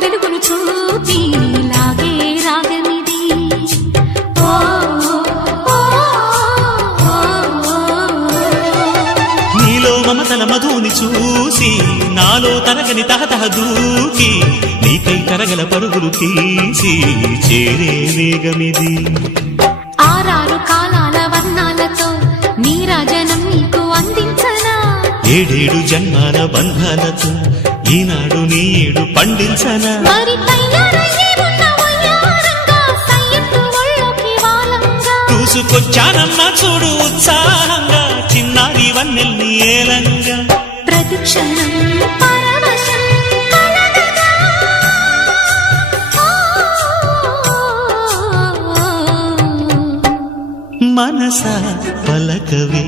వెలుగును చూపి లాగే రాగమిది నీలో మమతల మధుని చూసి నాలో తరగని తహతహ దూకి నీకై తరగల పరుగులు తీసి చేరే వేగమిది ఆరారు కాలాల వర్ణాలతో నీరాజనం నీకు అందించనా ఏడేడు జన్మాల బంధాలతో ఈనాడు నీడు పండించనా మరి తయారయ్యే ఉన్న వయ్యారంగా సయ్యత్తు ఒళ్ళోకి వాలంగా చూసుకొచ్చానమ్మా చూడు ఉత్సాహంగా చిన్నారి వన్నెల్ని ఏలంగా ప్రతిక్షణం పరవశం కలగగా మనస పలకవే